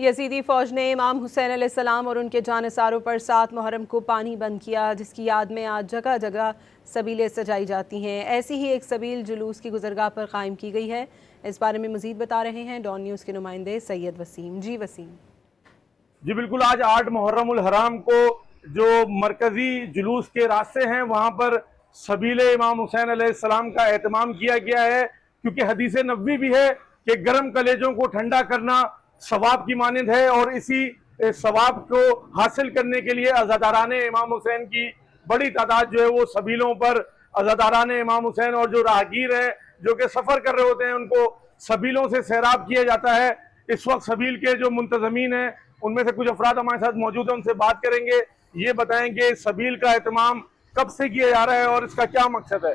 یزیدی فوج نے امام حسین علیہ السلام اور ان کے جانثاروں پر 7 محرم کو پانی بند کیا، جس کی یاد میں آج جگہ جگہ سبیلیں سجائی جاتی ہیں۔ ایسی ہی ایک سبیل جلوس کی گزرگاہ پر قائم کی گئی ہے۔ اس بارے میں مزید بتا رہے ہیں ڈان نیوز کے نمائندے سید وسیم۔ جی وسیم۔ جی بالکل، آج 8 محرم الحرام کو جو مرکزی جلوس کے راستے ہیں وہاں پر سبیل امام حسین علیہ السلام کا اہتمام کیا گیا ہے، کیونکہ حدیث نبوی بھی ہے کہ گرم کلیجوں کو ٹھنڈا کرنا ثواب کی مانند ہے، اور اسی ثواب کو حاصل کرنے کے لیے عزاداران امام حسین کی بڑی تعداد جو ہے وہ سبیلوں پر عزاداران امام حسین اور جو راہگیر ہیں جو کہ سفر کر رہے ہوتے ہیں ان کو سبیلوں سے سیراب کیا جاتا ہے۔ اس وقت سبیل کے جو منتظمین ہیں ان میں سے کچھ افراد ہمارے ساتھ موجود ہیں، ان سے بات کریں گے۔ یہ بتائیں کہ سبیل کا اہتمام کب سے کیا جا رہا ہے اور اس کا کیا مقصد ہے؟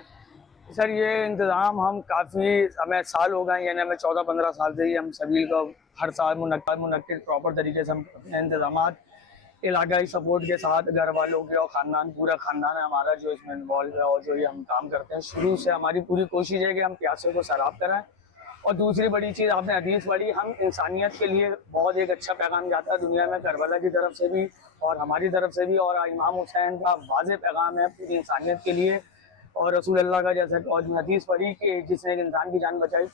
سر، یہ انتظام ہم کافی ہمیں سال ہو گئے، یعنی ہمیں 14-15 سال سے ہی ہم سبیل کا ہر سال منعقد پراپر طریقے سے ہم اپنے انتظامات علاقائی سپورٹ کے ساتھ گھر والوں کے اور پورا خاندان ہے ہمارا جو اس میں انوالو ہے، اور جو یہ ہم کام کرتے ہیں شروع سے ہماری پوری کوشش ہے کہ ہم پیاسوں کو سیراب کرائیں۔ اور دوسری بڑی چیز آپ نے حدیث پڑھی، ہم انسانیت کے لیے بہت ایک اچھا پیغام جاتا ہے دنیا میں، کربلا کی طرف سے بھی اور ہماری طرف سے بھی، اور امام حسین کا واضح پیغام ہے پوری انسانیت کے لیے۔ اور رسول اللہ کا جیسا کہ حدیث پڑھی کہ جس نے ایک انسان کی جان بچائی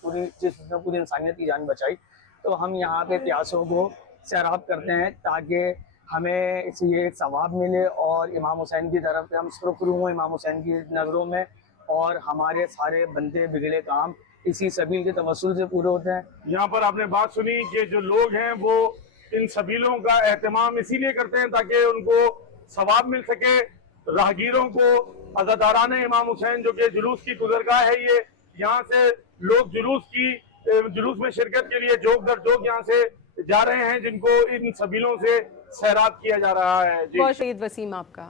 جس نے پوری انسانیت کی جان بچائی، تو ہم یہاں پہ پیاسوں کو سیراب کرتے ہیں تاکہ ہمیں اس یہ ثواب ملے اور امام حسین کی طرف سے ہم سرخرو ہوں امام حسین کی نظروں میں، اور ہمارے سارے بندے بگڑے کام اسی سبیل کے توسل سے پورے ہوتے ہیں۔ یہاں پر آپ نے بات سنی کہ جو لوگ ہیں وہ ان سبیلوں کا اہتمام اسی لیے کرتے ہیں تاکہ ان کو ثواب مل سکے۔ راہگیروں کو عزاداران امام حسین جو کہ جلوس کی گزرگاہ ہے، یہ یہاں سے لوگ جلوس میں شرکت کے لیے جوک در جوک یہاں سے جا رہے ہیں، جن کو ان سبیلوں سے سیراب کیا جا رہا ہے۔ بہت شکریہ وسیم آپ کا۔